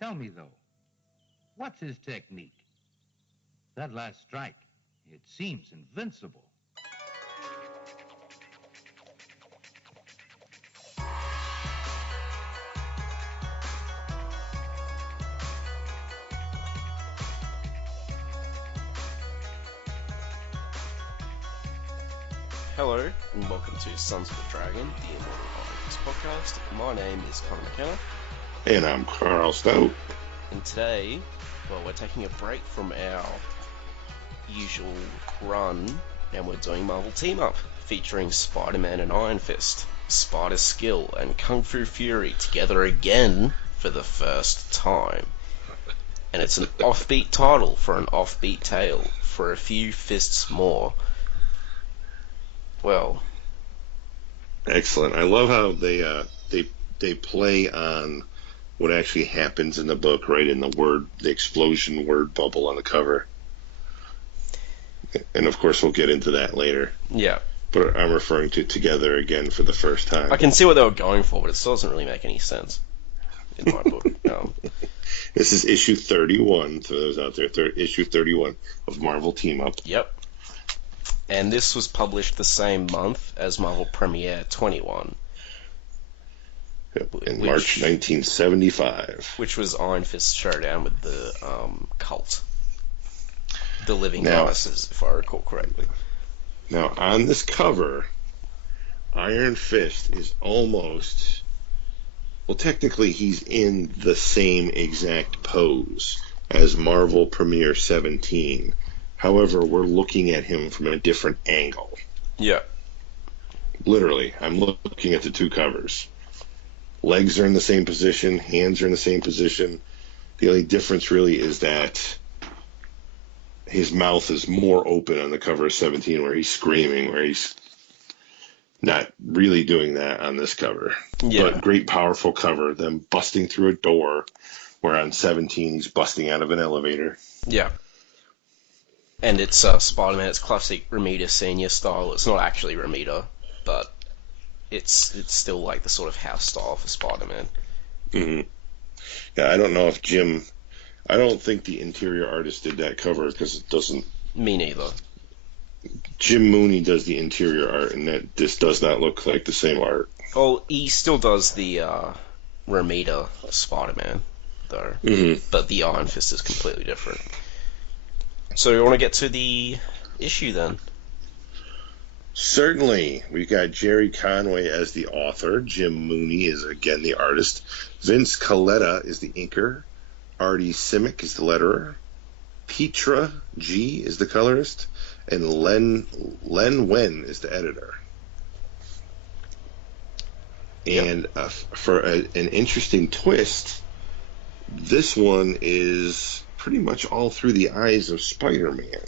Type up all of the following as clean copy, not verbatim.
Tell me, though, what's his technique? That last strike, it seems invincible. Hello, and welcome to Sons of the Dragon, the Immortal podcast. My name is Connor McKenna. And I'm Karl Stout. And today, well, we're taking a break from our usual run, and we're doing Marvel Team Up, featuring Spider-Man and Iron Fist, Spider Skill, and Kung Fu Fury together again for the first time. And it's an offbeat title for an offbeat tale, for a few fists more. Well, excellent. I love how they play on what actually happens in the book, right? In the explosion word bubble on the cover. And of course, we'll get into that later. Yeah. But I'm referring to together again for the first time. I can see what they were going for, but it still doesn't really make any sense in my book. This is issue 31, for those out there. Issue 31 of Marvel Team Up. Yep. And this was published the same month as Marvel Premiere 21. Yep, in March 1975. Which was Iron Fist's showdown with the cult. The Living Goddesses, if I recall correctly. Now, on this cover, Iron Fist is almost... Well, technically, he's in the same exact pose as Marvel Premiere 17. However, we're looking at him from a different angle. Yeah. Literally, I'm looking at the two covers. Legs are in the same position, hands are in the same position. The only difference really is that his mouth is more open on the cover of 17, where he's screaming, where he's not really doing that on this cover. Yeah. But great, powerful cover, them busting through a door, where on 17 he's busting out of an elevator. Yeah. And it's Spider-Man, it's classic Romita Senior style. It's not actually Romita, but it's still like the sort of house style for Spider-Man. Mm-hmm. Yeah, I don't know if Jim... I don't think the interior artist did that cover, because it doesn't... Me neither. Jim Mooney does the interior art, and this does not look like the same art. Well, he still does the Romita Spider-Man, though. Mm-hmm. But the Iron Fist is completely different. So you want to get to the issue then? Certainly. We've got Jerry Conway as the author. Jim Mooney is, again, the artist. Vince Colletta is the inker. Artie Simic is the letterer. Petra G is the colorist. And Len Wen is the editor. And for an interesting twist, this one is pretty much all through the eyes of Spider-Man.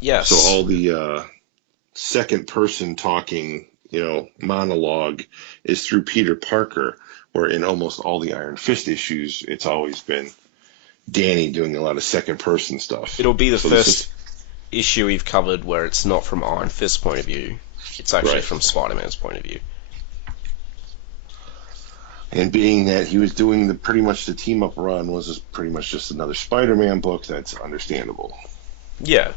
Yes. So all the second person talking, monologue is through Peter Parker, where in almost all the Iron Fist issues, it's always been Danny doing a lot of second person stuff. It'll be the first issue we've covered where it's not from Iron Fist's point of view. It's actually from Spider-Man's point of view. And being that he was doing pretty much the team-up run was pretty much just another Spider-Man book, that's understandable. Yeah.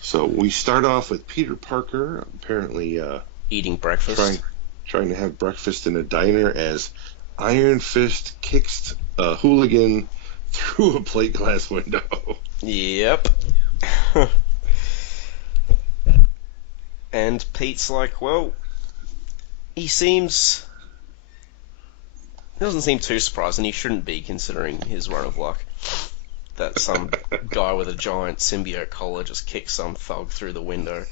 So we start off with Peter Parker apparently eating breakfast. Trying to have breakfast in a diner as Iron Fist kicks a hooligan through a plate glass window. Yep. And Pete's like, well, he doesn't seem too surprised, and he shouldn't be, considering his run of luck, that some guy with a giant symbiote collar just kicked some thug through the window.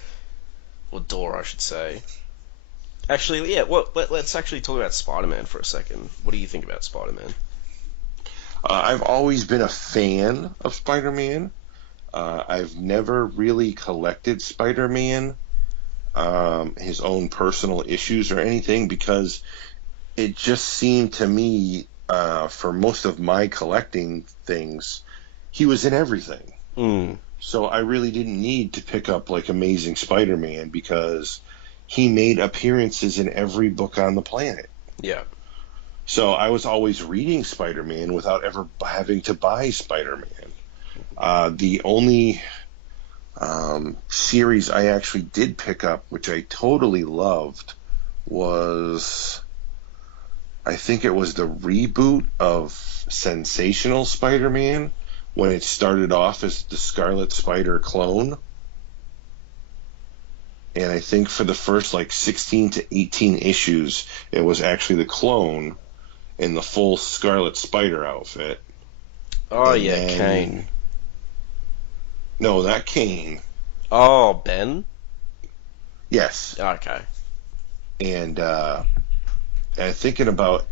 Or door, I should say. Actually, yeah, let's actually talk about Spider-Man for a second. What do you think about Spider-Man? I've always been a fan of Spider-Man. I've never really collected Spider-Man, his own personal issues or anything, because it just seemed to me, for most of my collecting things, he was in everything. So I really didn't need to pick up like Amazing Spider-Man, because he made appearances in every book on the planet. Yeah. So I was always reading Spider-Man without ever having to buy Spider-Man. The only series I actually did pick up, which I totally loved, was, I think it was the reboot of Sensational Spider-Man, when it started off as the Scarlet Spider clone. And I think for the first 16 to 18 issues, it was actually the clone in the full Scarlet Spider outfit. Oh, And yeah, then, Kane. No, not Kane. Oh, Ben? Yes. Okay. And I'm thinking about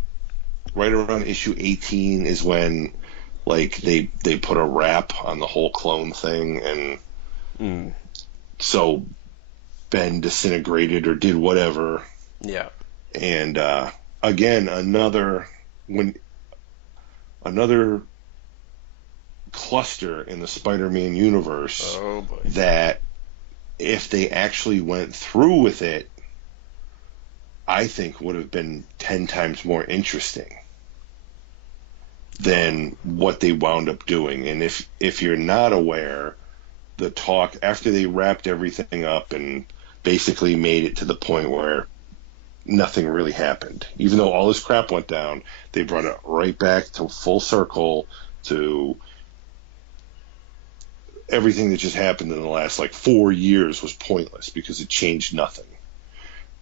right around issue 18 is when they put a wrap on the whole clone thing, and so Ben disintegrated or did whatever. Yeah. And again, another cluster in the Spider-Man universe that if they actually went through with it, I think would have been 10 times more interesting than what they wound up doing. And if you're not aware, the talk after they wrapped everything up and basically made it to the point where nothing really happened, even though all this crap went down, they brought it right back to full circle to everything that just happened in the last 4 years was pointless because it changed nothing.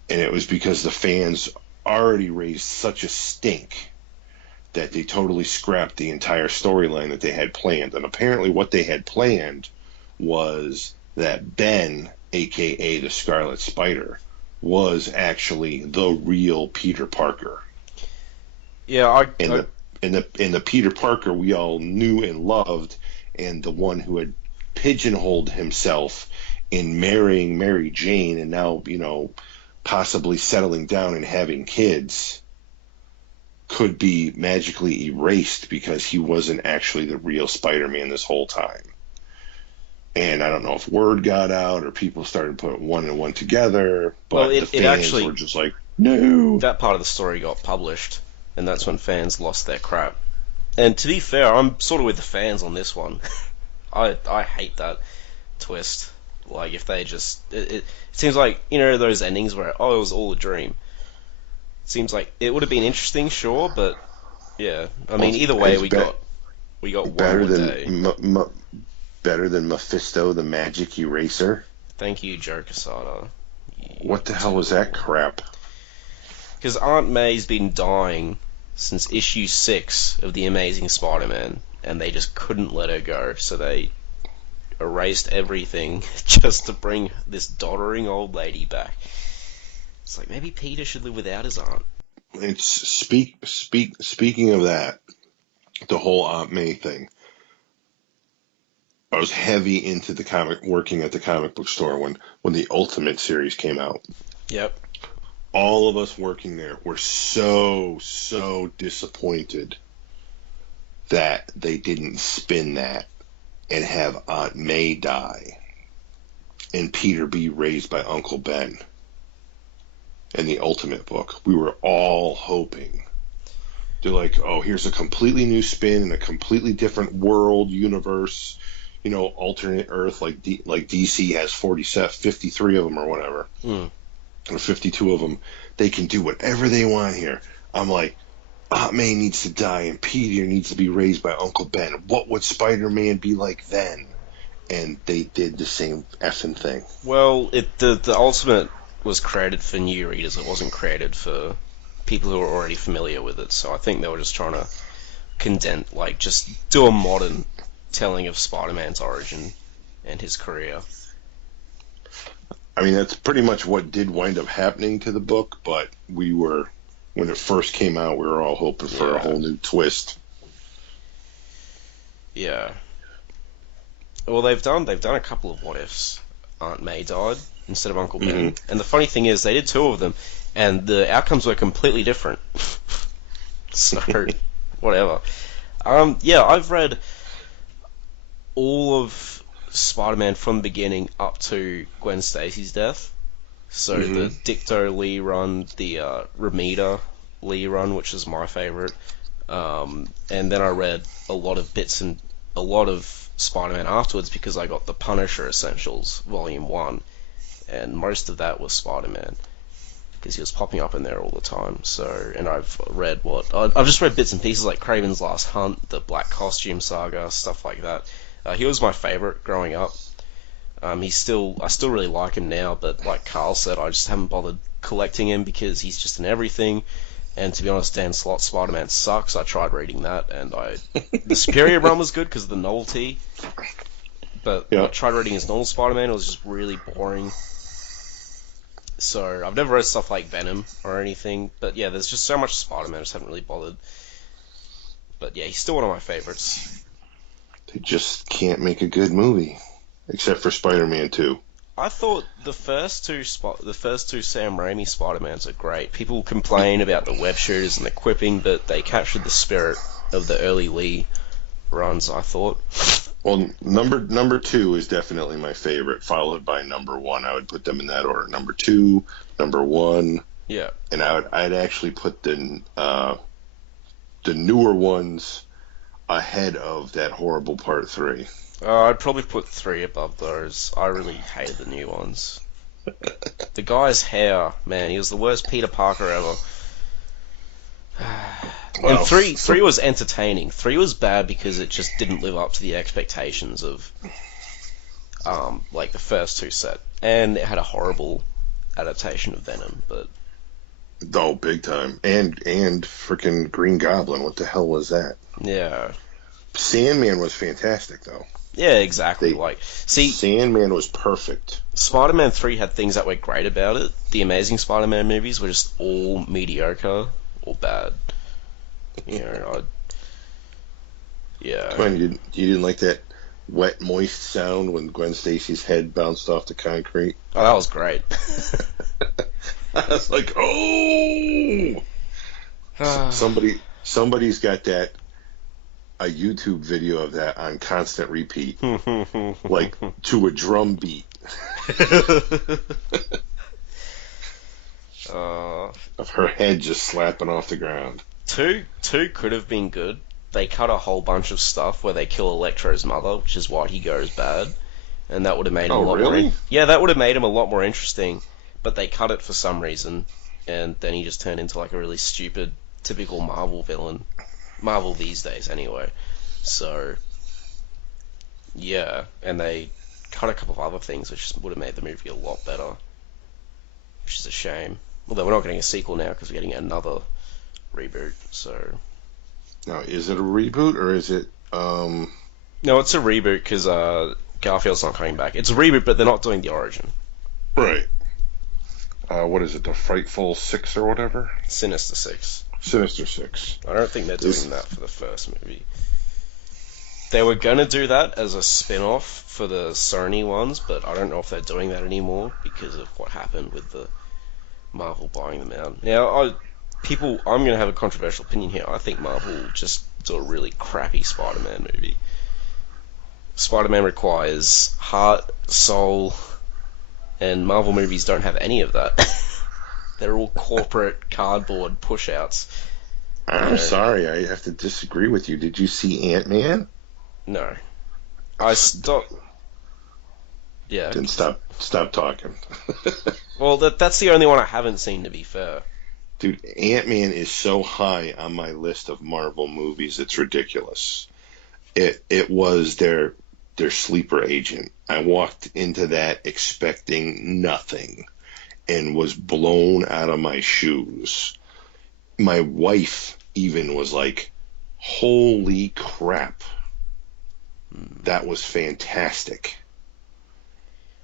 And it was because the fans already raised such a stink that they totally scrapped the entire storyline that they had planned. And apparently what they had planned was that Ben, a.k.a. the Scarlet Spider, was actually the real Peter Parker. Yeah, And the Peter Parker we all knew and loved, and the one who had pigeonholed himself in marrying Mary Jane and now, possibly settling down and having kids, could be magically erased because he wasn't actually the real Spider-Man this whole time. And I don't know if word got out or people started putting one and one together, but the fans were just like, no. That part of the story got published, and that's when fans lost their crap. And to be fair, I'm sort of with the fans on this one. I hate that twist. If they just... It seems like, those endings where, it was all a dream. It seems like it would have been interesting, sure, but, yeah. I mean, either way, we got one more day. Better than Mephisto, the Magic Eraser. Thank you, Joe Quesada. What the hell was that crap? Because Aunt May's been dying since issue 6 of The Amazing Spider-Man, and they just couldn't let her go, so they erased everything just to bring this doddering old lady back. It's like, maybe Peter should live without his aunt. It's speaking of that, the whole Aunt May thing. I was heavy into working at the comic book store when the Ultimate series came out. Yep. All of us working there were so disappointed that they didn't spin that and have Aunt May die and Peter be raised by Uncle Ben in the Ultimate book. We were all hoping. They're like, oh, here's a completely new spin in a completely different world, universe, alternate Earth, like DC has 53 of them or whatever, or 52 of them. They can do whatever they want here. I'm like, Aunt May needs to die and Peter needs to be raised by Uncle Ben. What would Spider-Man be like then? And they did the same effing thing. Well, the Ultimate was created for new readers. It wasn't created for people who were already familiar with it. So I think they were just trying to condense, just do a modern telling of Spider-Man's origin and his career. I mean, that's pretty much what did wind up happening to the book, but when it first came out, we were all hoping for a whole new twist. Yeah. Well, they've done a couple of what ifs. Aunt May died instead of Uncle Ben, and the funny thing is, they did 2 of them, and the outcomes were completely different. So, whatever. Yeah, I've read all of Spider-Man from the beginning up to Gwen Stacy's death. So the Dicto Lee run, the Ramita Lee run, which is my favorite. And then I read a lot of Spider-Man afterwards because I got the Punisher Essentials Volume 1, and most of that was Spider-Man because he was popping up in there all the time. So, and I've just read bits and pieces like Kraven's Last Hunt, the Black Costume Saga, stuff like that. He was my favorite growing up. I still really like him now, but like Karl said, I just haven't bothered collecting him because he's just in everything. And to be honest, Dan Slott's Spider-Man sucks. I tried reading that, and the Superior run was good because of the novelty. But I tried reading his normal Spider-Man, it was just really boring. So I've never read stuff like Venom or anything. But yeah, there's just so much Spider-Man, I just haven't really bothered. But yeah, he's still one of my favorites. They just can't make a good movie, except for Spider-Man 2. I thought the first two Sam Raimi Spider-Mans are great. People complain about the web shooters and the quipping, but they captured the spirit of the early Lee runs, I thought. Well, number 2 is definitely my favorite, followed by number 1. I would put them in that order: number 2, number 1. Yeah. And I'd actually put the newer ones ahead of that horrible Part 3. I'd probably put 3 above those. I really hated the new ones. The guy's hair, man, he was the worst Peter Parker ever. And 3 was entertaining. 3 was bad because it just didn't live up to the expectations of like the first 2 set. And it had a horrible adaptation of Venom, but Oh, big time. And freaking Green Goblin, what the hell was that? yeah. Sandman was fantastic, though. Yeah, exactly. Sandman was perfect. Spider-Man 3 had things that were great about it. The Amazing Spider-Man movies were just all mediocre or bad. Yeah. Come on, you didn't like that wet, moist sound when Gwen Stacy's head bounced off the concrete? Oh, that was great. I was like, oh! Somebody's got a YouTube video of that on constant repeat, like to a drum beat. Of her head just slapping off the ground. 2 could have been good. They cut a whole bunch of stuff where they kill Electro's mother, which is why he goes bad, and that would have made him a lot more. Yeah, that would have made him a lot more interesting. But they cut it for some reason, and then he just turned into like a really stupid, typical Marvel villain. Marvel these days, anyway. So, yeah, and they cut a couple of other things which would have made the movie a lot better, which is a shame. Although we're not getting a sequel now because we're getting another reboot. So, now, is it a reboot or is it? No, it's a reboot because Garfield's not coming back. It's a reboot, but they're not doing the origin. Right. What is it? The Frightful Six or whatever? Sinister Six. Sinister Six. I don't think they're doing that for the first movie. They were going to do that as a spin-off for the Sony ones, but I don't know if they're doing that anymore because of what happened with the Marvel buying them out. Now, I'm going to have a controversial opinion here. I think Marvel just do a really crappy Spider-Man movie. Spider-Man requires heart, soul, and Marvel movies don't have any of that. They're all corporate cardboard push-outs. I'm sorry, I have to disagree with you. Did you see Ant-Man? No. I stopped... Yeah. Then stop talking. Well, that's the only one I haven't seen, to be fair. Dude, Ant-Man is so high on my list of Marvel movies, it's ridiculous. It was their sleeper agent. I walked into that expecting nothing and was blown out of my shoes. My wife even was like, holy crap. That was fantastic.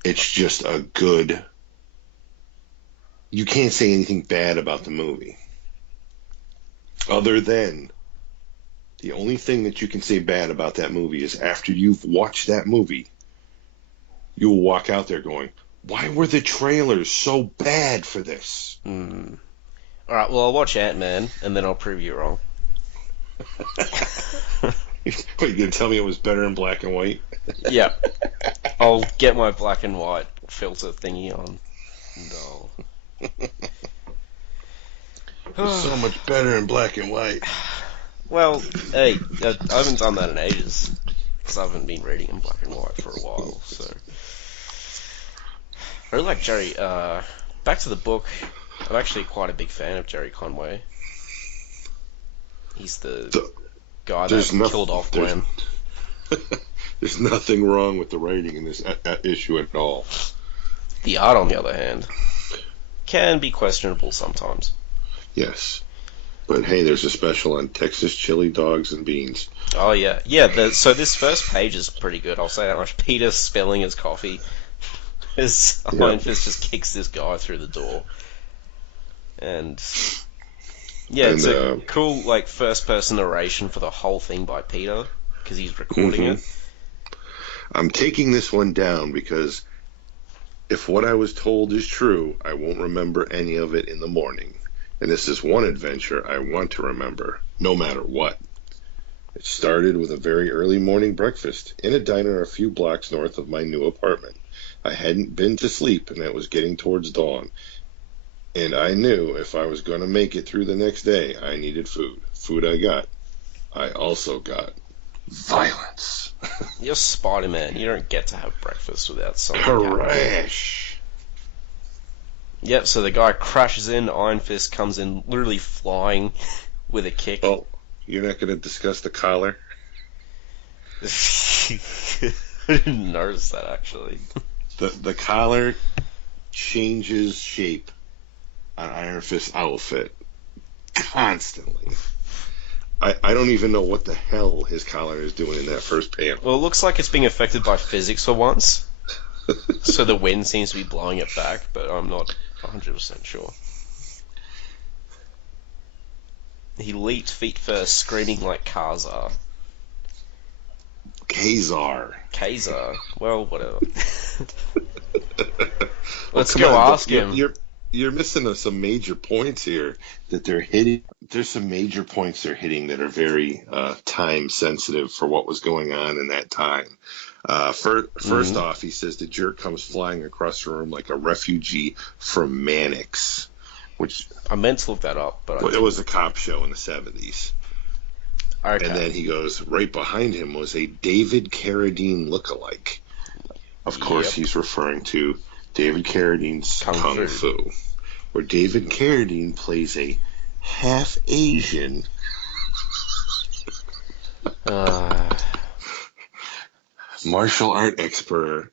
It's just a good... You can't say anything bad about the movie. Other than the only thing that you can say bad about that movie is after you've watched that movie, you'll walk out there going, why were the trailers so bad for this? Alright, well, I'll watch Ant-Man, and then I'll prove you wrong. What, you gonna tell me it was better in black and white? Yeah. I'll get my black and white filter thingy on. And It's so much better in black and white. Well, hey, I haven't done that in ages, because I haven't been reading in black and white for a while, so... I really like Jerry, back to the book, I'm actually quite a big fan of Jerry Conway. He's the guy that killed off Glenn. There's nothing wrong with the writing in this issue at all. The art, on the other hand, can be questionable sometimes. Yes. But hey, there's a special on Texas chili dogs and beans. Oh, yeah. Yeah, so this first page is pretty good. I'll say that much. Peter spilling his coffee. His Iron Fist just kicks this guy through the door. And... yeah, it's a cool, like, first-person narration for the whole thing by Peter, because he's recording it. I'm taking this one down because if what I was told is true, I won't remember any of it in the morning. And this is one adventure I want to remember, no matter what. It started with a very early morning breakfast in a diner a few blocks north of my new apartment. I hadn't been to sleep, and it was getting towards dawn. And I knew if I was going to make it through the next day, I needed food. Food I got. I also got violence. You're Spider-Man. You don't get to have breakfast without something. Crash. Yep, so the guy crashes in, Iron Fist comes in literally flying with a kick. Oh, you're not going to discuss the collar? I didn't notice that, actually. The collar changes shape on Iron Fist's outfit constantly. I don't even know what the hell his collar is doing in that first panel. Well, it looks like it's being affected by physics for once. So the wind seems to be blowing it back, but I'm not 100% sure. He leaped feet first, screaming like Kazar. Kazar. Well, whatever. Let's go ask him. You're missing some major points here that they're hitting. There's some major points they're hitting that are very time sensitive for what was going on in that time. First off, he says the jerk comes flying across the room like a refugee from Mannix, which I meant to look that up, but it was a cop show in the 70s. Okay. And then he goes, right behind him was a David Carradine lookalike. Of course, he's referring to David Carradine's Kung Fu, where David Carradine plays a half Asian martial art expert,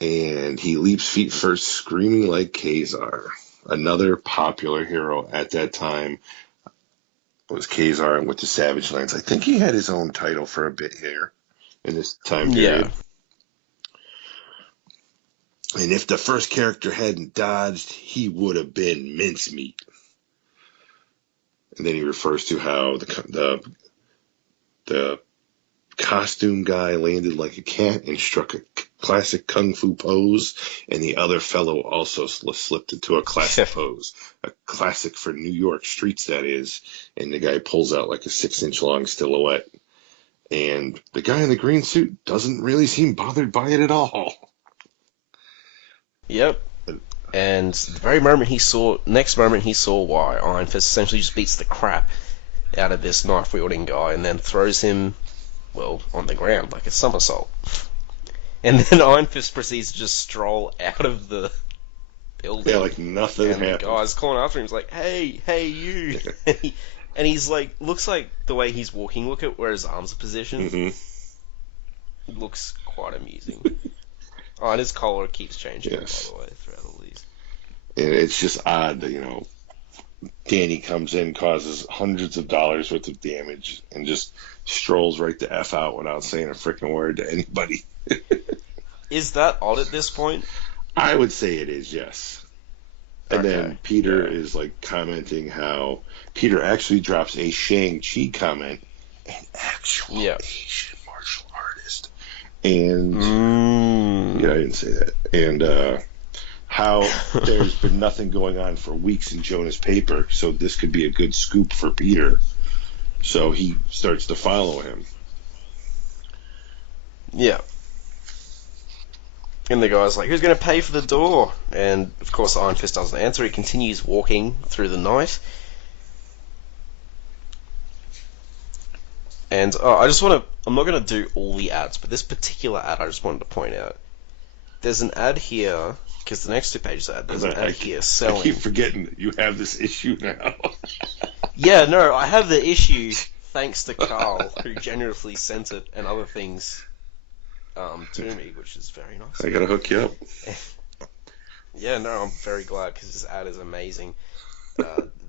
and he leaps feet first, screaming like Kazar. Another popular hero at that time was Kazar with the Savage Lands. I think he had his own title for a bit here in this time period. And if the first character hadn't dodged, he would have been mincemeat. And then he refers to how the costume guy landed like a cat and struck a classic kung fu pose, and the other fellow also slipped into a classic pose, a classic for New York streets, that is. And the guy pulls out like a 6-inch long silhouette, and the guy in the green suit doesn't really seem bothered by it at all. Yep. And the next moment he saw why Iron Fist essentially just beats the crap out of this knife-wielding guy and then throws him, well, on the ground like a somersault. And then Iron Fist proceeds to just stroll out of the building. Yeah, like nothing happened. And the guy's calling after him. He's like, hey, you. And he's like, looks like the way he's walking, look at where his arms are positioned. Mm-hmm. It looks quite amusing. Oh, and his collar keeps changing, by the way, throughout all these. And it's just odd that, Danny comes in, causes hundreds of dollars worth of damage, and just strolls right the F out without saying a freaking word to anybody. Is that odd at this point? I would say it is, yes. And then Peter is like commenting how Peter actually drops a Shang-Chi comment, an actual Asian martial artist. And I didn't say that. And how there's been nothing going on for weeks in Jonah's paper, so this could be a good scoop for Peter. So he starts to follow him. Yeah. And the guy's like, who's going to pay for the door? And, of course, Iron Fist doesn't answer. He continues walking through the night. And I just want to... I'm not going to do all the ads, but this particular ad I just wanted to point out. There's an ad here, because the next 2 pages ad, there's an ad here selling... I keep forgetting that you have this issue now. Yeah, no, I have the issue thanks to Karl, who generously sent it and other things to me, which is very nice. I gotta hook you up. Yeah, no, I'm very glad because this ad is amazing.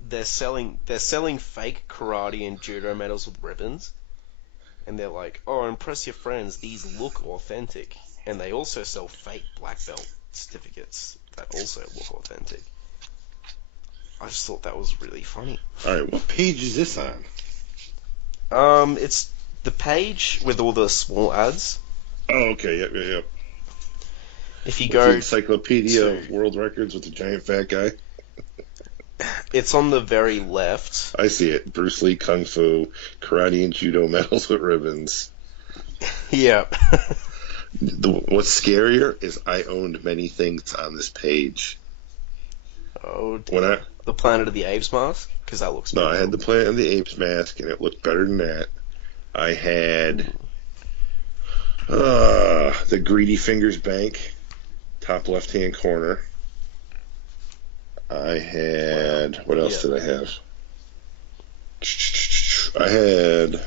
They're selling fake karate and judo medals with ribbons, and they're like, "Oh, impress your friends. These look authentic." And they also sell fake black belt certificates that also look authentic. I just thought that was really funny. All right, what page is this on? It's the page with all the small ads. Oh, okay, yep. If you With go the Encyclopedia of World Records with the giant fat guy. it's on the very left. I see it. Bruce Lee, Kung Fu, Karate and Judo medals with ribbons. Yeah. What's scarier is I owned many things on this page. Oh, dear. The Planet of the Apes mask? Because that looks No, I had the Planet of the Apes mask, and it looked better than that. I had the Greedy Fingers Bank, top left-hand corner. I had... What else did I have? I had...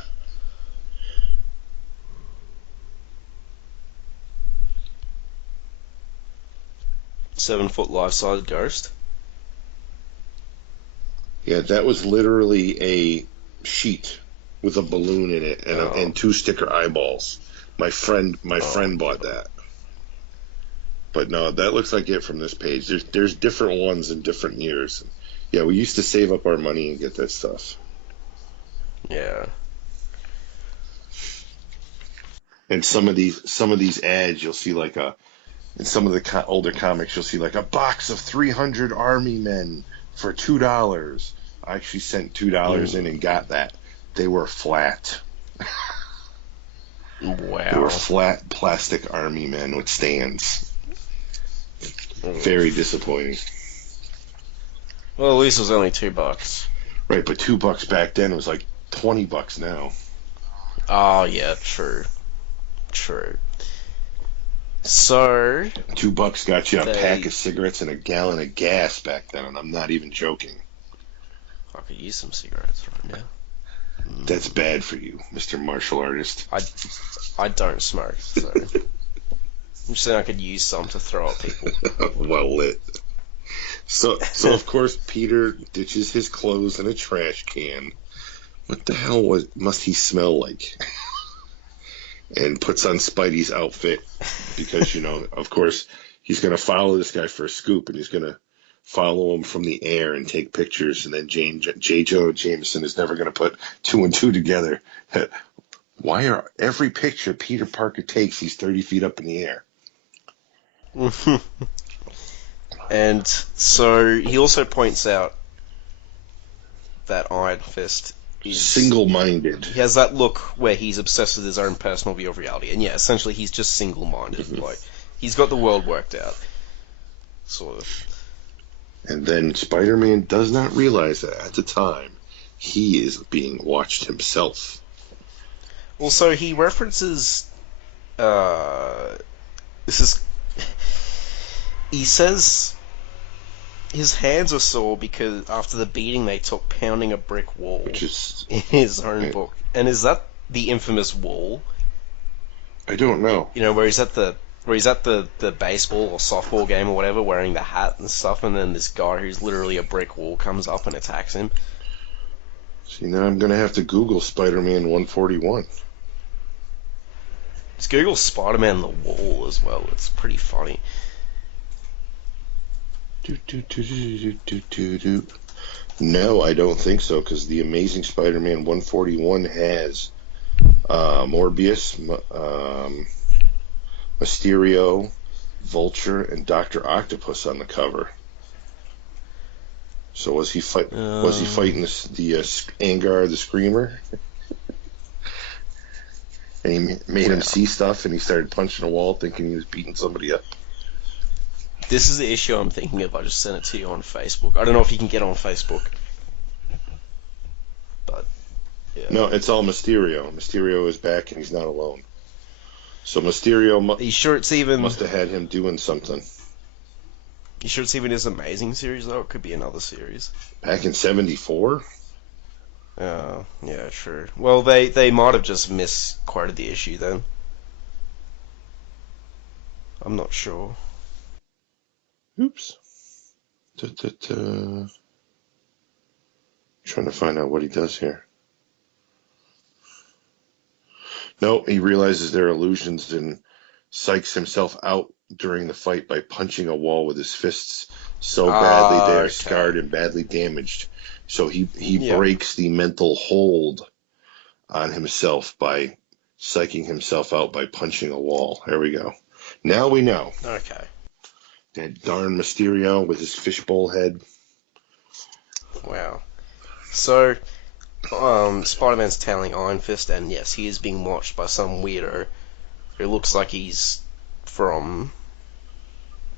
Seven-foot life-size ghost. Yeah, that was literally a sheet with a balloon in it and 2 sticker eyeballs. My friend bought that. But no, that looks like it from this page. There's different ones in different years. Yeah, we used to save up our money and get that stuff. Yeah. And some of these ads, you'll see like in some of the older comics, you'll see like a box of 300 army men for $2. I actually sent $2 in and got that. They were flat. Wow. They were flat plastic army men with stands. Very disappointing. Well, at least it was only $2. Right, but $2 back then was like $20 now. Oh, yeah, true. So... $2 got you a pack of cigarettes and a gallon of gas back then, and I'm not even joking. I could use some cigarettes right now. That's bad for you, Mr. Martial Artist. I don't smoke, so... I'm just saying I could use some to throw at people. Well lit. So of course, Peter ditches his clothes in a trash can. What the hell must he smell like? And puts on Spidey's outfit because, of course, he's going to follow this guy for a scoop, and he's going to follow him from the air and take pictures, and then J. Jonah Jameson is never going to put 2 and 2 together. Why are every picture Peter Parker takes, he's 30 feet up in the air? And so he also points out that Iron Fist is single-minded. He has that look where he's obsessed with his own personal view of reality, and yeah, essentially he's just single-minded. Mm-hmm. Like he's got the world worked out, sort of. And then Spider-Man does not realize that at the time he is being watched himself. Also, he references. He says his hands are sore because after the beating they took pounding a brick wall, which is in his own book. And is that the infamous wall? I don't know. Where he's at the baseball or softball game or whatever, wearing the hat and stuff, and then this guy who's literally a brick wall comes up and attacks him. See, now I'm gonna have to Google Spider-Man 141. Just Google Spider-Man the Wall as well. It's pretty funny. No, I don't think so, because the Amazing Spider-Man 141 has Morbius, Mysterio, Vulture, and Dr. Octopus on the cover. So was he fighting the Angar the Screamer? And he made him see stuff, and he started punching a wall thinking he was beating somebody up. This is the issue I'm thinking of. I just sent it to you on Facebook. I don't know if you can get on Facebook. But, yeah. No, it's all Mysterio. Mysterio is back and he's not alone. So Mysterio Are you sure it's even... must have had him doing something. You sure it's even his Amazing series, though? It could be another series. Back in 74? Yeah, sure. Well, they might have just misquoted the issue then. I'm not sure. Oops. Trying to find out what he does here. No, he realizes they're illusions and psychs himself out during the fight by punching a wall with his fists so badly they are scarred and badly damaged. So he breaks the mental hold on himself by psyching himself out by punching a wall. There we go. Now we know. Okay. That darn Mysterio with his fishbowl head. Wow. So, Spider-Man's tailing Iron Fist, and yes, he is being watched by some weirdo who looks like he's from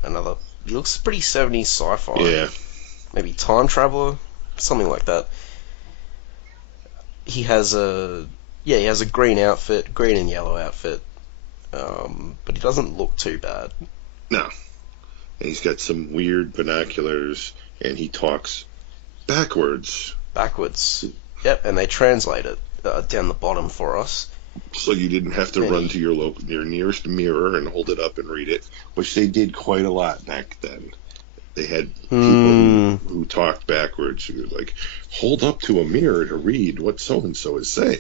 another... He looks pretty 70s sci-fi. Yeah. Maybe time traveler? Something like that. He has a green outfit, green and yellow outfit, but he doesn't look too bad. No. And he's got some weird binoculars, and he talks backwards. Backwards. Yep, and they translate it down the bottom for us. So you didn't have to run to your nearest mirror and hold it up and read it, which they did quite a lot back then. They had people who talked backwards who were like, hold up to a mirror to read what so-and-so is saying.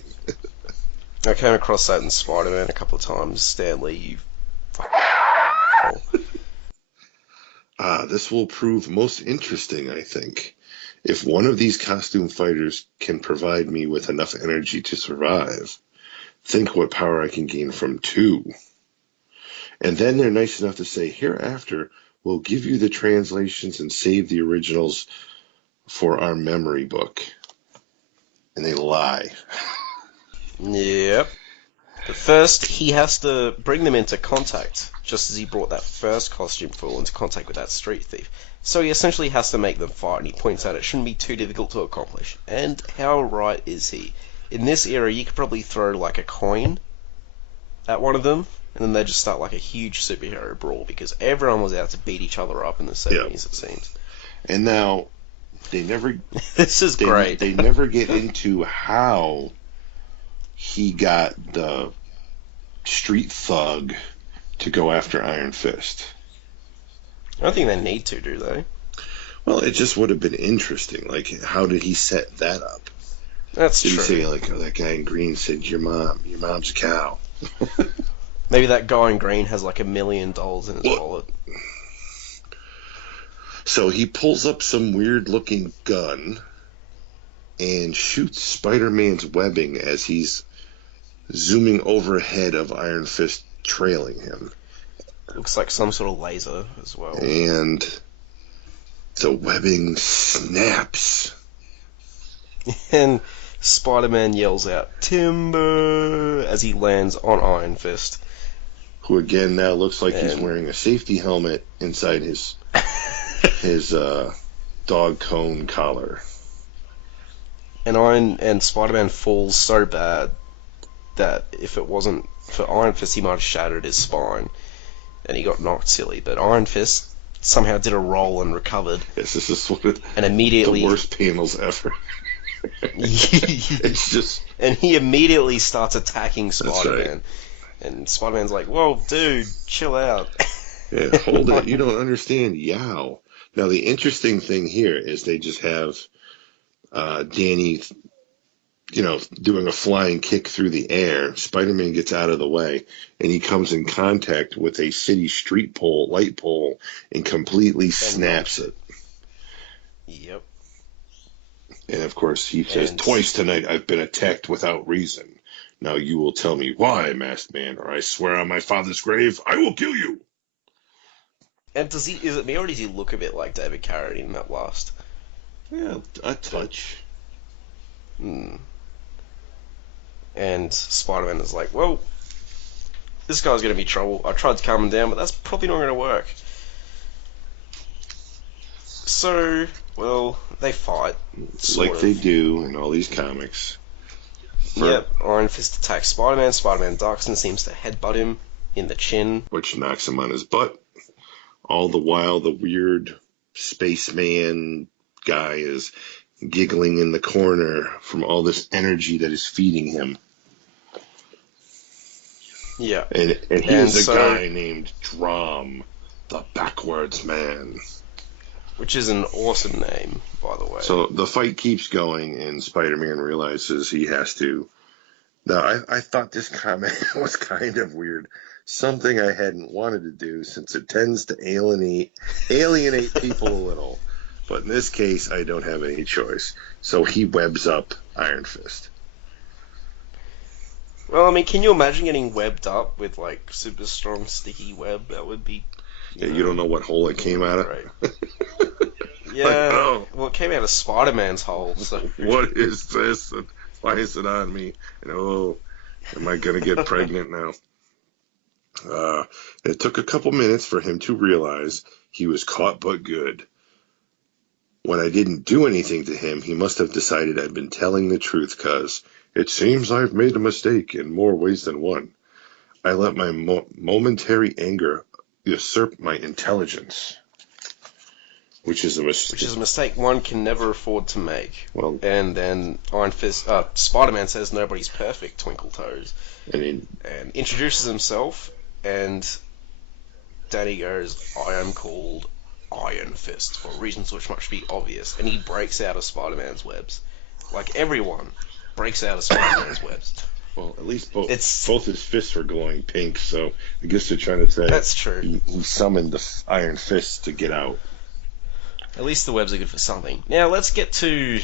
I came across that in Spider-Man a couple of times. Stanley, you this will prove most interesting, I think. If one of these costume fighters can provide me with enough energy to survive, think what power I can gain from two. And then they're nice enough to say, hereafter, we'll give you the translations and save the originals for our memory book. And they lie. Yep. But first, he has to bring them into contact, just as he brought that first costume fool into contact with that street thief. So he essentially has to make them fight, and he points out it shouldn't be too difficult to accomplish. And how right is he? In this era, you could probably throw like a coin at one of them, and then they just start like a huge superhero brawl, because everyone was out to beat each other up in the 70s, it seems. And now, they never... This is great. They never get into how he got the street thug to go after Iron Fist. I don't think they need to, do they? Well, it just would have been interesting. Like, how did he set that up? That's Did true. he say, like, oh, that guy in green said, your mom's a cow? Maybe that guy in green has like $1 million in his wallet. So he pulls up some weird-looking gun and shoots Spider-Man's webbing as he's zooming overhead of Iron Fist trailing him. Looks like some sort of laser as well. And the webbing snaps. And Spider-Man yells out, "Timber!" as he lands on Iron Fist. Who again now looks like he's wearing a safety helmet inside his dog cone collar. And Spider-Man falls so bad that if it wasn't for Iron Fist, he might have shattered his spine, and he got knocked silly. But Iron Fist somehow did a roll and recovered. Yes, this is one of and immediately the worst panels ever. It's just... And he immediately starts attacking Spider-Man. Right. And Spider-Man's like, "Whoa, dude, chill out." Yeah, hold it. You don't understand. Yow. Now, the interesting thing here is they just have Danny, doing a flying kick through the air. Spider-Man gets out of the way, and he comes in contact with a city street pole, light pole, and completely snaps it. Yep. And, of course, he says, "Twice tonight I've been attacked without reason. Now you will tell me why, masked man, or I swear on my father's grave, I will kill you." And is it me, or does he look a bit like David Carradine in that last? Yeah, a touch. And Spider-Man is like, "Well, this guy's going to be trouble. I tried to calm him down, but that's probably not going to work." So, well, they fight. Like they do in all these comics. Yep, Iron Fist attacks Spider-Man. Spider-Man ducks and seems to headbutt him in the chin. Which knocks him on his butt. All the while, the weird spaceman guy is giggling in the corner from all this energy that is feeding him. Yeah. And he is a guy named Drom, the Backwards Man. Which is an awesome name, by the way. So the fight keeps going, and Spider-Man realizes he has to. Now, I thought this comment was kind of weird. Something I hadn't wanted to do, since it tends to alienate people a little. But in this case, I don't have any choice. So he webs up Iron Fist. Well, I mean, can you imagine getting webbed up with, like, super strong, sticky web? That would be... You don't know what hole it came out of? Right. Yeah, well, it came out of Spider-Man's hole, so... What is this? Why is it on me? And, am I going to get pregnant now? It took a couple minutes for him to realize he was caught but good. When I didn't do anything to him, he must have decided I'd been telling the truth, 'cause it seems I've made a mistake in more ways than one. I let my momentary anger usurp my intelligence. Which is a mistake. Which is a mistake one can never afford to make. Well, and then Spider-Man says nobody's perfect, Twinkle Toes. And introduces himself, and Danny goes, I am called Iron Fist, for reasons which must be obvious. And he breaks out of Spider-Man's webs. Like everyone breaks out of Spider-Man's webs. Well, at least both his fists were glowing pink, so I guess they're trying to say... That's true. He summoned the Iron Fist to get out. At least the webs are good for something. Now, let's get to...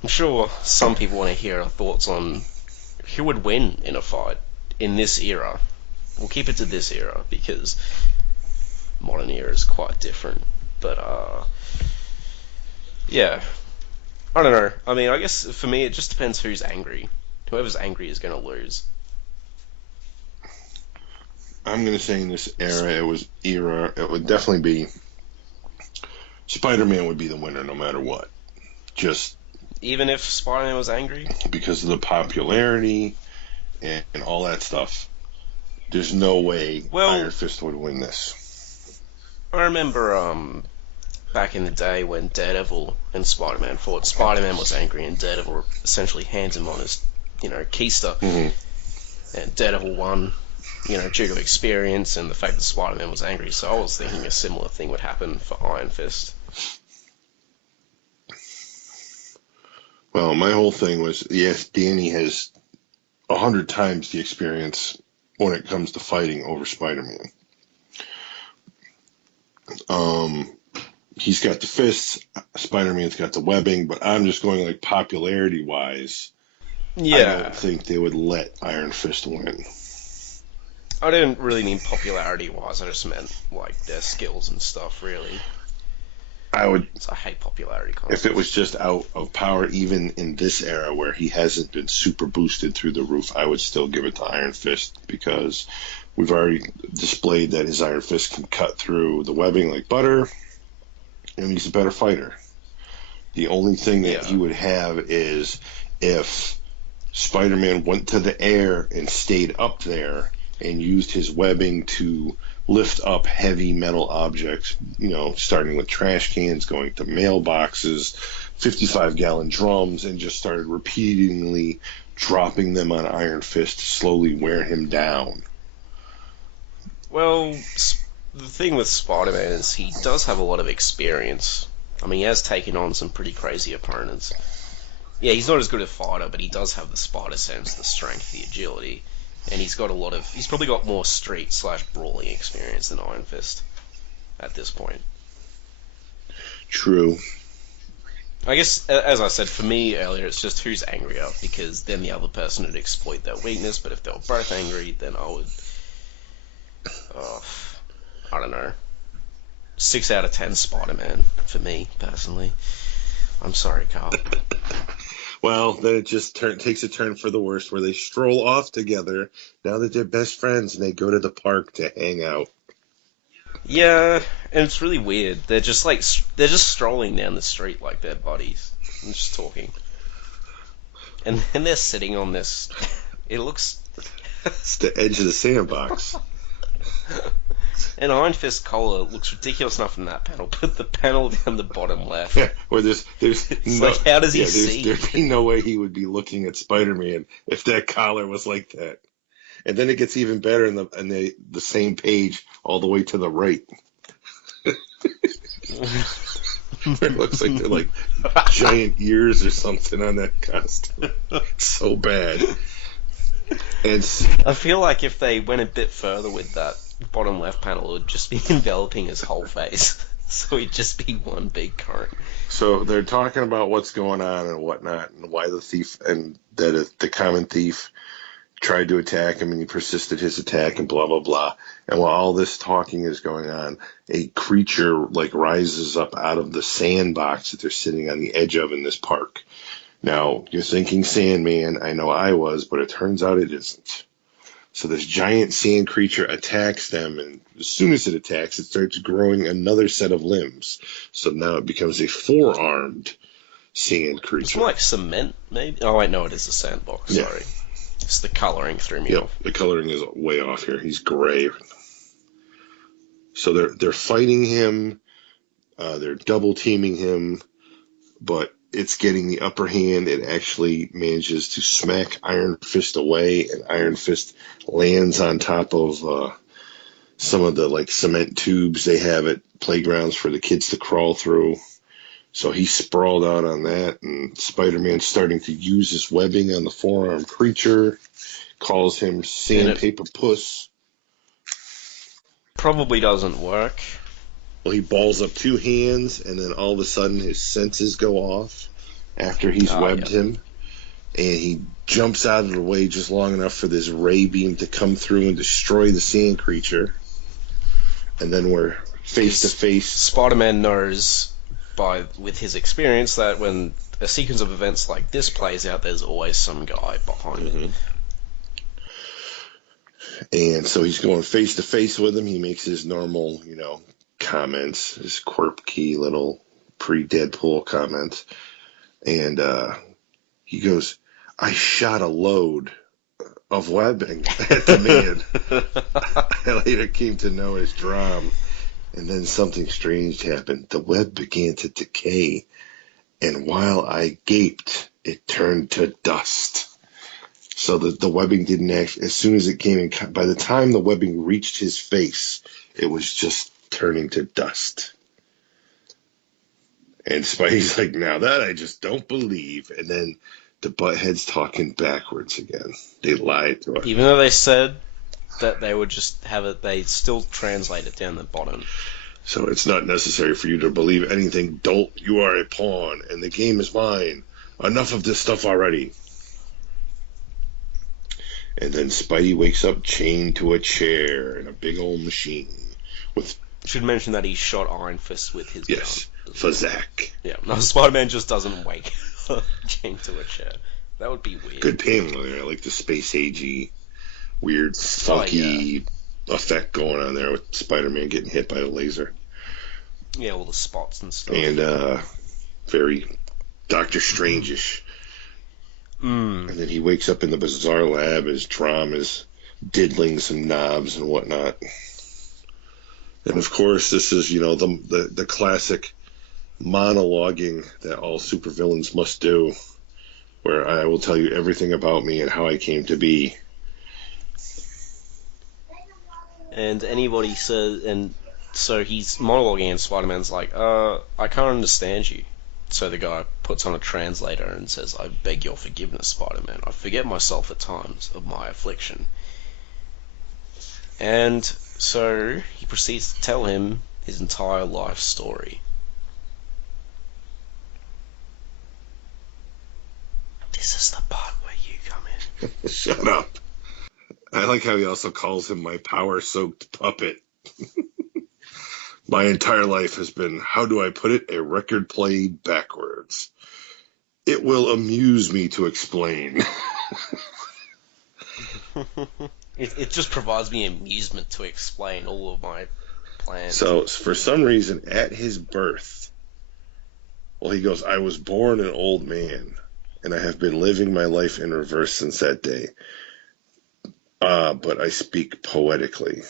I'm sure some people want to hear our thoughts on who would win in a fight in this era. We'll keep it to this era, because modern era is quite different. But, yeah. I don't know. I mean, I guess for me it just depends who's angry. Whoever's angry is going to lose. I'm going to say in this era, it would definitely be... Spider-Man would be the winner no matter what. Just... Even if Spider-Man was angry? Because of the popularity and all that stuff. There's no way Iron Fist would win this. I remember back in the day when Daredevil and Spider-Man fought. Spider-Man was angry and Daredevil essentially hands him on his, keister. Mm-hmm. And Daredevil won, due to experience and the fact that Spider-Man was angry. So I was thinking a similar thing would happen for Iron Fist. Well, my whole thing was, yes, Danny has 100 times the experience when it comes to fighting over Spider-Man. He's got the fists, Spider-Man's got the webbing, but I'm just going like popularity-wise. Yeah. I don't think they would let Iron Fist win. I didn't really mean popularity-wise, I just meant like their skills and stuff, really. I hate popularity contests. If it was just out of power, even in this era where he hasn't been super boosted through the roof, I would still give it to Iron Fist, because we've already displayed that his Iron Fist can cut through the webbing like butter, and he's a better fighter. The only thing that he would have is if Spider-Man went to the air and stayed up there and used his webbing to lift up heavy metal objects, starting with trash cans, going to mailboxes, 55-gallon drums, and just started repeatedly dropping them on Iron Fist to slowly wear him down. Well, the thing with Spider-Man is he does have a lot of experience. I mean, he has taken on some pretty crazy opponents. Yeah, he's not as good a fighter, but he does have the spider sense, the strength, the agility. And he's probably got more street/brawling experience than Iron Fist at this point. True. I guess, as I said, for me earlier, it's just who's angrier, because then the other person would exploit their weakness, but if they were both angry, then I would... I don't know. 6 out of 10 Spider-Man, for me, personally. I'm sorry, Carl. Well, then it just takes a turn for the worst, where they stroll off together now that they're best friends and they go to the park to hang out. Yeah, and it's really weird. They're just strolling down the street like they're buddies and just talking. And then they're sitting on this. It looks. It's the edge of the sandbox. And Iron Fist collar looks ridiculous enough in that panel, but the panel down the bottom left. Yeah, where there's it's no, like, how does he see? There'd be no way he would be looking at Spider-Man if that collar was like that. And then it gets even better in the same page all the way to the right. It looks like they're like giant ears or something on that costume. It's so bad. And I feel like if they went a bit further with that bottom left panel, it would just be enveloping his whole face. So it'd just be one big current. So they're talking about what's going on and whatnot, and why the thief and that the common thief tried to attack him and he persisted his attack and blah blah blah. And while all this talking is going on, a creature like rises up out of the sandbox that they're sitting on the edge of in this park. Now you're thinking Sandman, I know I was, but it turns out it isn't. So this giant sand creature attacks them, and as soon as it attacks, it starts growing another set of limbs. So now it becomes a four-armed sand creature. It's more like cement, maybe? Oh, wait, no, it is a sandbox, yeah. Sorry. It's the coloring threw me off. The coloring is way off here. He's gray. So they're fighting him. They're double teaming him, but it's getting the upper hand. It actually manages to smack Iron Fist away, and Iron Fist lands on top of some of the like cement tubes they have at playgrounds for the kids to crawl through. So he's sprawled out on that, and Spider-Man's starting to use his webbing on the four-armed creature, calls him Sandpaper Puss. Probably doesn't work. Well, he balls up two hands, and then all of a sudden his senses go off after he's webbed him, and he jumps out of the way just long enough for this ray beam to come through and destroy the sand creature. And then we're face to face. Spider-Man knows with his experience that when a sequence of events like this plays out, there's always some guy behind it. And so he's going face to face with him. He makes his normal, comments, his quirky little pre-Deadpool comments. And he goes, I shot a load of webbing at the man. I later came to know as Drum. And then something strange happened. The web began to decay. And while I gaped, it turned to dust. So the webbing didn't actually, as soon as it came in, by the time the webbing reached his face, it was just turning to dust. And Spidey's like, now that I just don't believe. And then the butthead's talking backwards again. They lied to us. Even though they said that they would just have it, they still translate it down the bottom. So it's not necessary for you to believe anything, dolt. You are a pawn, and the game is mine. Enough of this stuff already. And then Spidey wakes up chained to a chair in a big old machine. Should mention that he shot Iron Fist with his gun. Fazak. Yeah, no, Spider-Man just doesn't wake chained to a chair. That would be weird. Good panel there. I like the space agey, weird, funky effect going on there with Spider-Man getting hit by a laser. Yeah, all the spots and stuff. And very Doctor Strange-ish. And then he wakes up in the bizarre lab as Drum is diddling some knobs and whatnot. And of course, this is, the classic monologuing that all supervillains must do, where I will tell you everything about me and how I came to be. And anybody says, and so he's monologuing, and Spider-Man's like, I can't understand you. So the guy puts on a translator and says, I beg your forgiveness, Spider-Man. I forget myself at times of my affliction. And so he proceeds to tell him his entire life story. This is the part where you come in. Shut up. I like how he also calls him my power-soaked puppet. My entire life has been, how do I put it, a record played backwards. It will amuse me to explain. It just provides me amusement to explain all of my plant. So, for some reason, at his birth, well, he goes, I was born an old man, and I have been living my life in reverse since that day. But I speak poetically.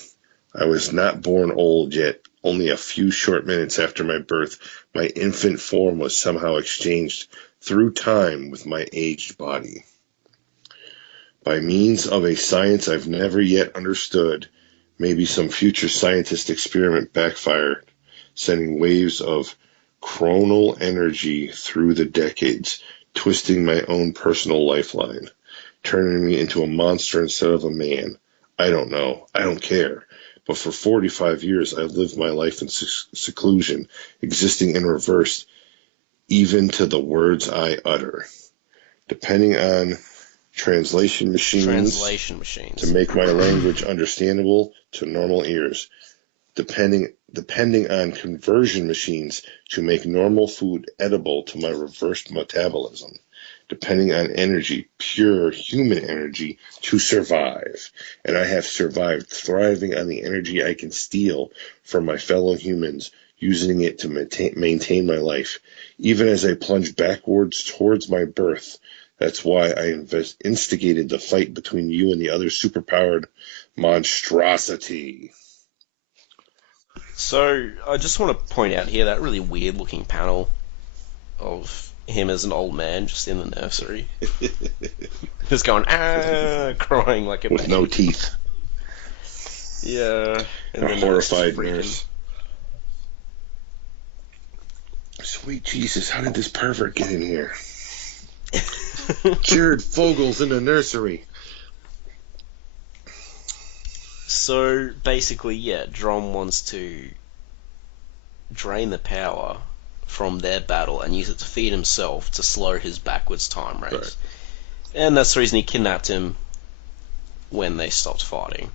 I was not born old yet. Only a few short minutes after my birth, my infant form was somehow exchanged through time with my aged body. By means of a science I've never yet understood, maybe some future scientist experiment backfired, sending waves of chronal energy through the decades, twisting my own personal lifeline, turning me into a monster instead of a man. I don't know. I don't care. But for 45 years, I've lived my life in seclusion, existing in reverse, even to the words I utter. Depending on translation machines to make my language understandable to normal ears. Depending on conversion machines to make normal food edible to my reversed metabolism. Depending on energy, pure human energy, to survive. And I have survived, thriving on the energy I can steal from my fellow humans, using it to maintain my life, even as I plunge backwards towards my birth. That's why I instigated the fight between you and the other superpowered monstrosity. So, I just want to point out here that really weird-looking panel of him as an old man just in the nursery. Just going, crying like a with baby. no teeth. Yeah. And a horrified nurse. Sweet Jesus, how did this pervert get in here? Jared Fogel's in the nursery. So, basically, yeah, Drom wants to drain the power from their battle and use it to feed himself to slow his backwards time rate. Right. And that's the reason he kidnapped him when they stopped fighting.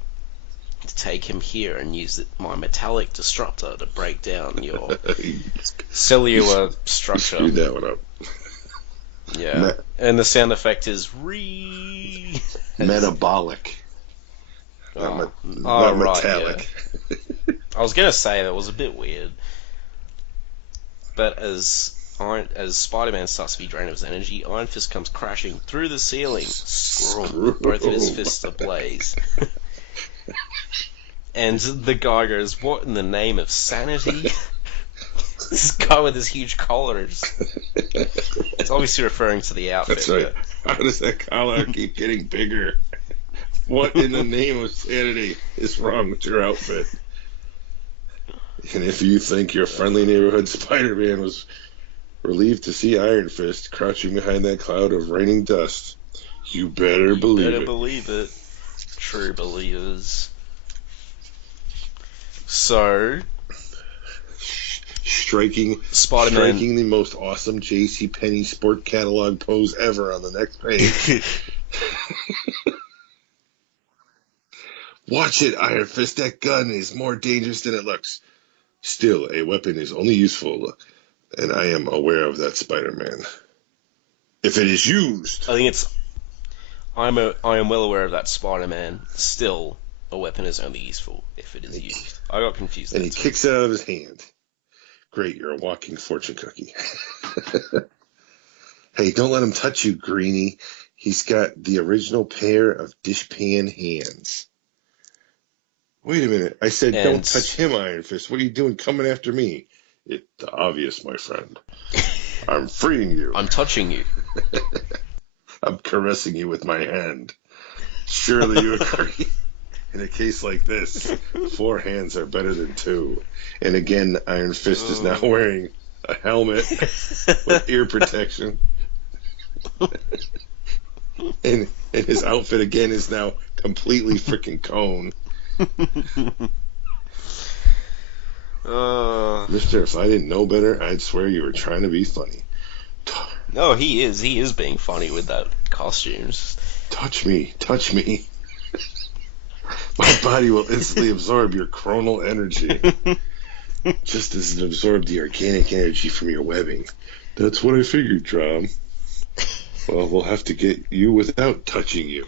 To take him here and use my metallic disruptor to break down your cellular structure. You screwed that one up. Yeah. And the sound effect is metabolic. Not right, metallic. Yeah. I was going to say that was a bit weird. But as Spider-Man starts to be drained of his energy, Iron Fist comes crashing through the ceiling, with both of his fists ablaze. And the guy goes, what in the name of sanity? This guy with his huge collar is... It's obviously referring to the outfit. That's right. How does that collar keep getting bigger? What in the name of sanity is wrong with your outfit? And if you think your friendly neighborhood Spider-Man was relieved to see Iron Fist crouching behind that cloud of raining dust, you better believe it. Believe it. True believers. So... Striking the most awesome JCPenney sport catalog pose ever on the next page. Watch it, Iron Fist. That gun is more dangerous than it looks. Still, a weapon is only useful, and I am aware of that, Spider-Man. If it is used... I am well aware of that, Spider-Man. Still, a weapon is only useful if it is used. I got confused. And he kicks it out of his hand. Great, you're a walking fortune cookie. Hey, don't let him touch you, Greenie. He's got the original pair of dishpan hands. Wait a minute. I said don't touch him, Iron Fist. What are you doing coming after me? It's obvious, my friend. I'm freeing you. I'm touching you. I'm caressing you with my hand. Surely you agree. In a case like this, 4 hands are better than 2. And again, Iron Fist is now wearing a helmet with ear protection. and his outfit again is now completely freaking cone. Mister, if I didn't know better, I'd swear you were trying to be funny. No, he is. He is being funny with that costumes. Touch me. Touch me. My body will instantly absorb your chronal energy, just as it absorbed the organic energy from your webbing. That's what I figured, Drom. Well, we'll have to get you without touching you.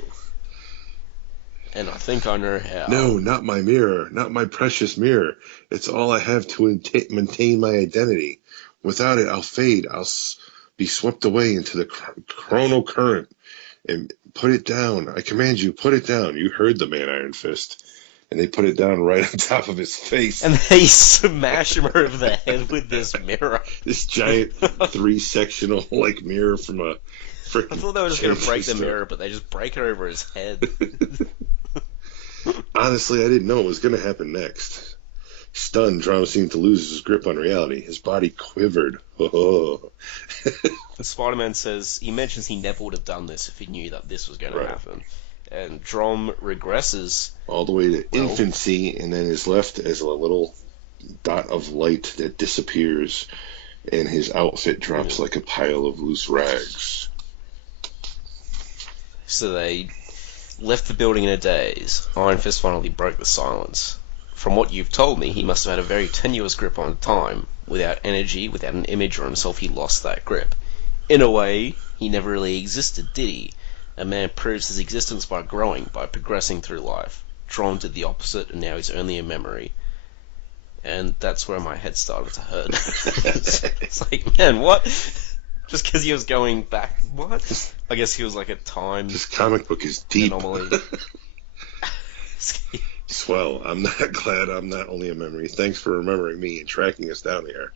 And I think I know how. No, not my mirror, not my precious mirror. It's all I have to maintain my identity. Without it, I'll fade. Be swept away into the chronal current. And put it down. I command you, put it down. You heard the man, Iron Fist. And they put it down right on top of his face. And they smash him over the head with this mirror. This giant 3-sectional mirror from a freaking. I thought they were just going to break the mirror, but they just break it over his head. Honestly, I didn't know what was going to happen next. Stunned, Drama seemed to lose his grip on reality. His body quivered. Oh. Spider-Man he mentions he never would have done this if he knew that this was going to happen. And Drom regresses all the way to infancy, and then is left as a little dot of light that disappears, and his outfit drops like a pile of loose rags. So they left the building in a daze. Iron Fist finally broke the silence. From what you've told me, he must have had a very tenuous grip on time. Without energy, without an image or himself, he lost that grip. In a way, he never really existed, did he? A man proves his existence by growing, by progressing through life. Drom did the opposite, and now he's only a memory. And that's where my head started to hurt. It's like, man, what? Just because he was going back, what? I guess he was like a time... This comic book is deep. Anomaly. Swell. I'm not glad I'm not only a memory. Thanks for remembering me and tracking us down here.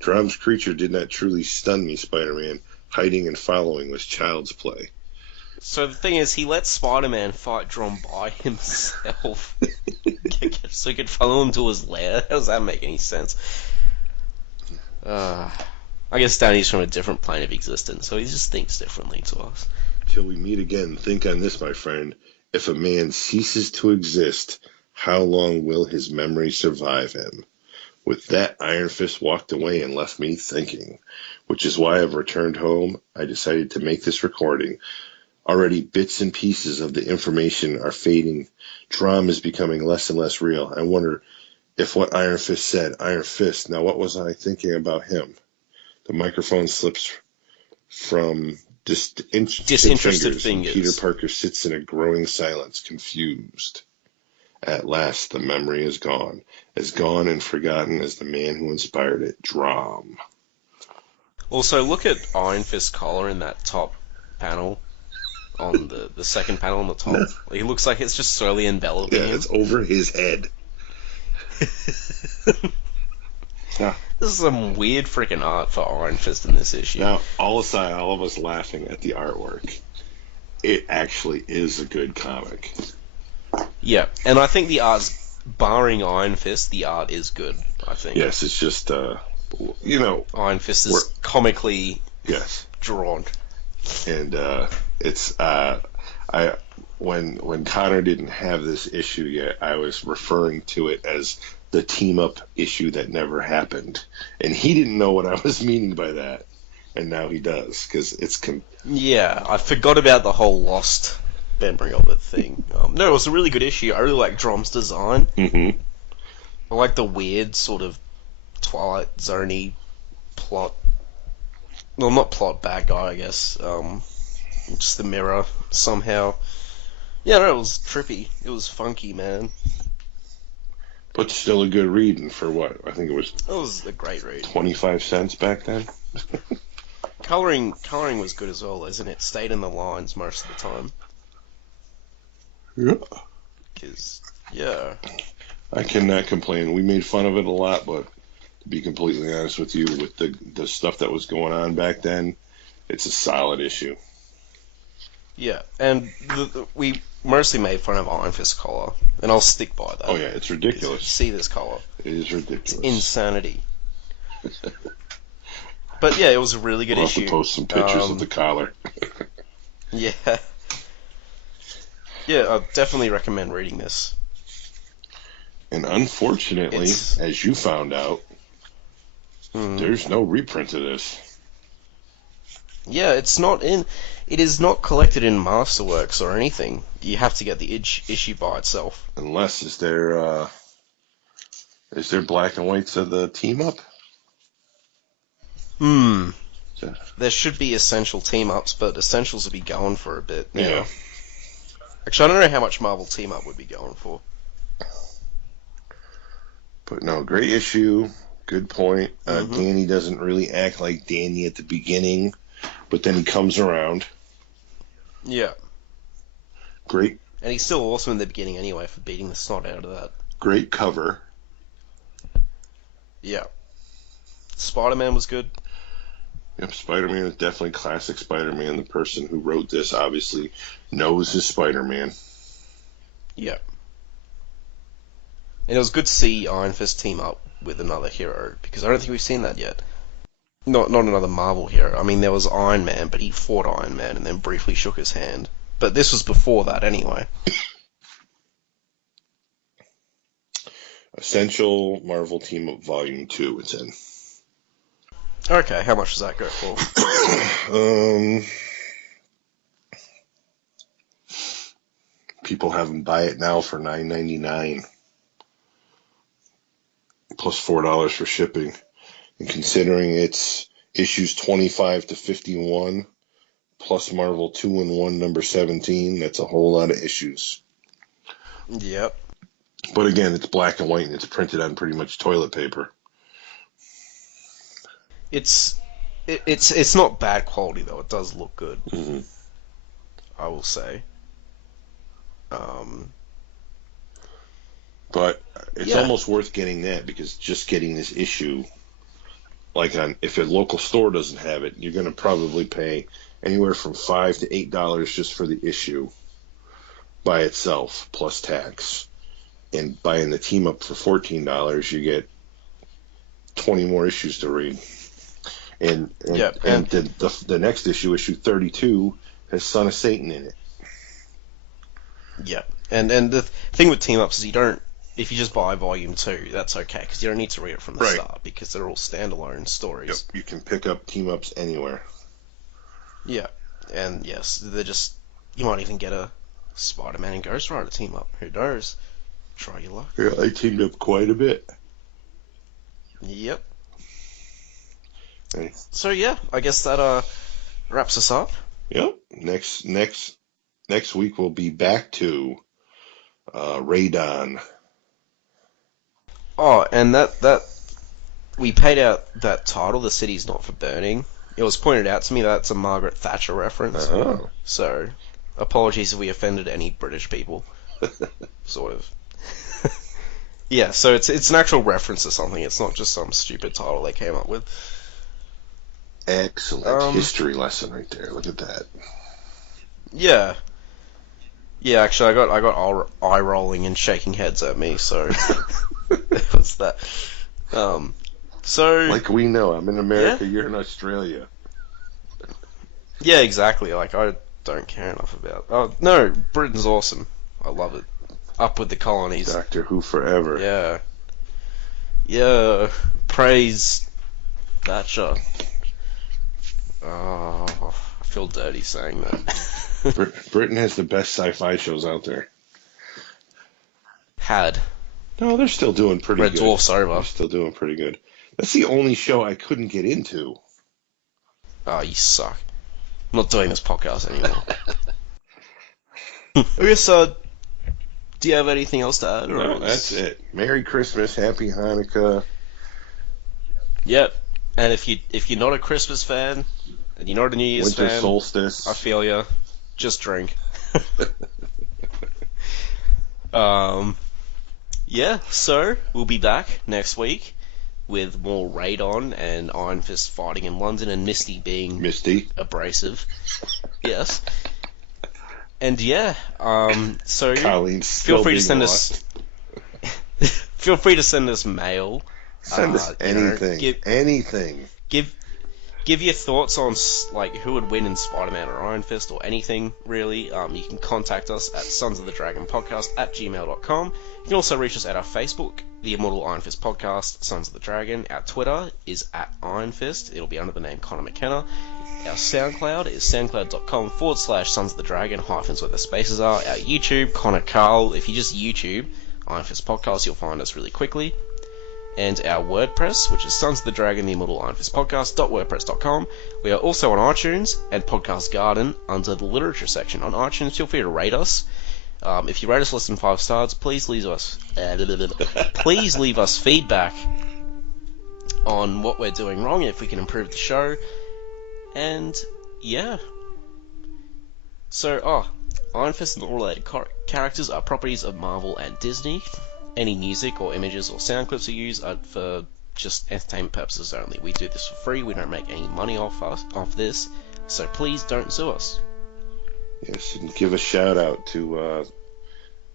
Drom's creature did not truly stun me, Spider-Man. Hiding and following was child's play. So the thing is, he let Spider-Man fight Drom by himself. So he could follow him to his lair. How does that make any sense? I guess Danny's from a different plane of existence, so he just thinks differently to us. Till we meet again, think on this, my friend. If a man ceases to exist, how long will his memory survive him? With that, Iron Fist walked away and left me thinking, which is why I've returned home. I decided to make this recording. Already bits and pieces of the information are fading. Drom is becoming less and less real. I wonder if what Iron Fist said, Iron Fist, now what was I thinking about him? The microphone slips from disinterested fingers. Peter Parker sits in a growing silence, confused. At last, the memory is gone. As gone and forgotten as the man who inspired it, Drom. Also, look at Iron Fist's collar in that top panel. On the second panel on the top. He looks like it's just slowly enveloping him. It's over his head. Yeah. This is some weird freaking art for Iron Fist in this issue. Now, all aside, all of us laughing at the artwork, it actually is a good comic. Yeah, and I think the art's, barring Iron Fist, the art is good, I think. Yes, it's just, Iron Fist is comically drawn. And it's when Connor didn't have this issue yet, I was referring to it as the team up issue that never happened, and he didn't know what I was meaning by that, and now he does because it's I forgot about the whole lost memory of it thing. No, it was a really good issue. I really like Drom's design. Mm-hmm. I like the weird sort of Twilight Zone-y plot. Well, not plot, bad guy, I guess. Just the mirror, somehow. Yeah, no, it was trippy. It was funky, man. But still a good read, and for what? I think it was a great read. 25 cents back then? Coloring was good as well, isn't it? Stayed in the lines most of the time. Yeah. I cannot complain. We made fun of it a lot, but to be completely honest with you, with the stuff that was going on back then, it's a solid issue. Yeah, and we mostly made fun of Iron Fist collar, and I'll stick by that. Oh yeah, it's ridiculous. See this collar? It is ridiculous. It's insanity. But yeah, it was a really good issue. We'll have to post some pictures of the collar. Yeah. Yeah, I definitely recommend reading this. And unfortunately, as you found out, there's no reprint of this. Yeah, it is not collected in Masterworks or anything. You have to get the issue by itself. Unless, is there black and whites of the team up? There should be essential team ups, but essentials will be going for a bit now. Yeah. Actually, I don't know how much Marvel Team Up would be going for. But no, great issue. Good point. Mm-hmm. Danny doesn't really act like Danny at the beginning, but then he comes around. Yeah. Great. And he's still awesome in the beginning anyway for beating the snot out of that. Great cover. Yeah. Spider-Man was good. Yep, Spider-Man is definitely classic Spider-Man. The person who wrote this obviously knows his Spider-Man. Yeah. And it was good to see Iron Fist team up with another hero, because I don't think we've seen that yet. Not another Marvel hero. I mean, there was Iron Man, but he fought Iron Man and then briefly shook his hand. But this was before that anyway. Essential Marvel Team Up Volume 2 it's in. Okay, how much does that go for? People have them buy it now for $9.99 plus $4 for shipping. And considering it's issues 25 to 51 plus Marvel 2-in-1 number 17, that's a whole lot of issues. Yep. But again, it's black and white and it's printed on pretty much toilet paper. It's not bad quality though. It does look good. Mm-hmm. I will say. But it's almost worth getting that, because just getting this issue, like if a local store doesn't have it, you're going to probably pay anywhere from $5 to $8 just for the issue by itself plus tax. And buying the team up for $14, you get 20 more issues to read. And the next issue, issue 32, has Son of Satan in it. Yeah, and the thing with team ups is if you just buy volume 2, that's okay, because you don't need to read it from the start, because they're all standalone stories. Yep, you can pick up team ups anywhere. Yeah, and yes, they're just, you might even get a Spider-Man and Ghost Rider team up. Who knows? Try your luck. Yeah, I teamed up quite a bit. Yep. Hey. So yeah, I guess that wraps us up. Yep. Next week we'll be back to Radon. Oh, and that we paid out that title, "The City's Not for Burning." It was pointed out to me that's a Margaret Thatcher reference. Oh. So, apologies if we offended any British people. Sort of. Yeah, so it's an actual reference to something. It's not just some stupid title they came up with. Excellent history lesson right there. Look at that. Yeah. Yeah, actually, I got eye rolling and shaking heads at me. So it was that. So like we know, I'm in America. You're in Australia. Yeah, exactly. Like I don't care enough about. Oh no, Britain's awesome. I love it. Up with the colonies. Doctor Who forever. Yeah. Yeah. Praise Thatcher. Oh, I feel dirty saying that. Britain has the best sci-fi shows out there. Had. No, they're still doing pretty good. Red Dwarf's over. They're still doing pretty good. That's the only show I couldn't get into. Oh, you suck. I'm not doing this podcast anymore. I guess, do you have anything else to add? Or No, that's it. Merry Christmas, Happy Hanukkah. Yep. And if you're not a Christmas fan, and you're not a New Year's Winter fan, solstice. I feel ya. Just drink. Yeah, so we'll be back next week with more Radon and Iron Fist fighting in London and Misty being abrasive. Yes. And yeah, so Colleen's feel free to send us feel free to send us mail. Send us anything. Anything. Give your thoughts on like who would win in Spider-Man or Iron Fist or anything really. You can contact us at sonsofthedragonpodcast@gmail.com. You can also reach us at our Facebook, the Immortal Iron Fist Podcast, Sons of the Dragon. Our Twitter is at Iron Fist. It'll be under the name Connor McKenna. Our SoundCloud is soundcloud.com/Sons of the Dragon hyphens where the spaces are. Our YouTube, Connor Karl. If you just YouTube Iron Fist Podcast, you'll find us really quickly. And our WordPress, which is Sons of the Dragon, the Immortal Iron Fist Podcast.wordpress.com. We are also on iTunes and Podcast Garden under the literature section. On iTunes, feel free to rate us. If you rate us less than 5 stars, please leave us please leave us feedback on what we're doing wrong, if we can improve the show, and yeah. So, Iron Fist and all related characters are properties of Marvel and Disney. Any music or images or sound clips we use are for just entertainment purposes only. We do this for free, we don't make any money off this, so please don't sue us. Yes, and give a shout out to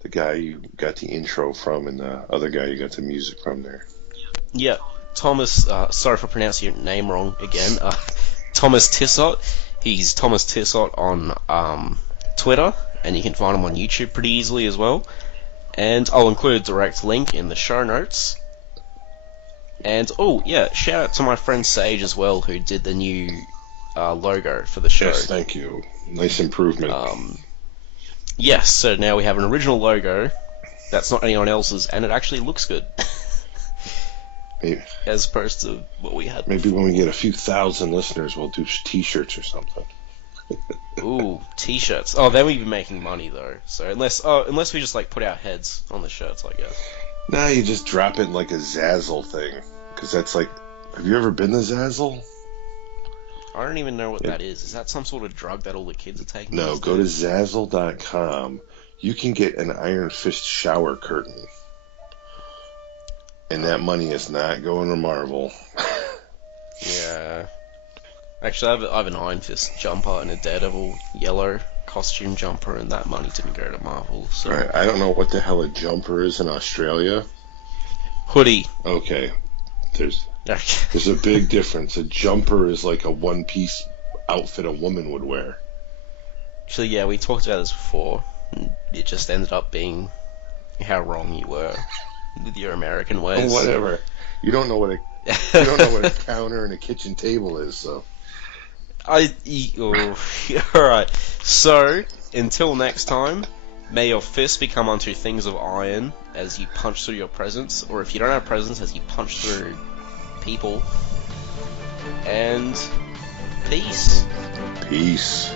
the guy you got the intro from and the other guy you got the music from there. Yeah, Thomas, sorry for pronouncing your name wrong again, Thomas Tissot. He's Thomas Tissot on Twitter, and you can find him on YouTube pretty easily as well. And I'll include a direct link in the show notes. And, oh, yeah, shout out to my friend Sage as well, who did the new logo for the show. Yes, thank you. Nice improvement. Yes, so now we have an original logo that's not anyone else's, and it actually looks good. Maybe, as opposed to what we had maybe before. when we get a few thousand listeners, we'll do t-shirts or something. Ooh, t-shirts. Oh, then we'd be making money though. So unless we just like put our heads on the shirts, I guess. Nah, you just drop it in like a Zazzle thing, because that's like. Have you ever been to Zazzle? I don't even know what that is. Is that some sort of drug that all the kids are taking? No, go to Zazzle.com. You can get an Iron Fist shower curtain. And that money is not going to Marvel. Yeah. Actually, I have an Iron Fist jumper and a Daredevil yellow costume jumper, and that money didn't go to Marvel. So. Right, I don't know what the hell a jumper is in Australia. Hoodie. Okay. There's a big difference. A jumper is like a one-piece outfit a woman would wear. Actually, yeah, we talked about this before. And it just ended up being how wrong you were with your American ways. Oh, whatever. You don't know what a counter and a kitchen table is, so. Alright. So, until next time, may your fist become unto things of iron as you punch through your presence, or if you don't have presence, as you punch through people. And peace. Peace.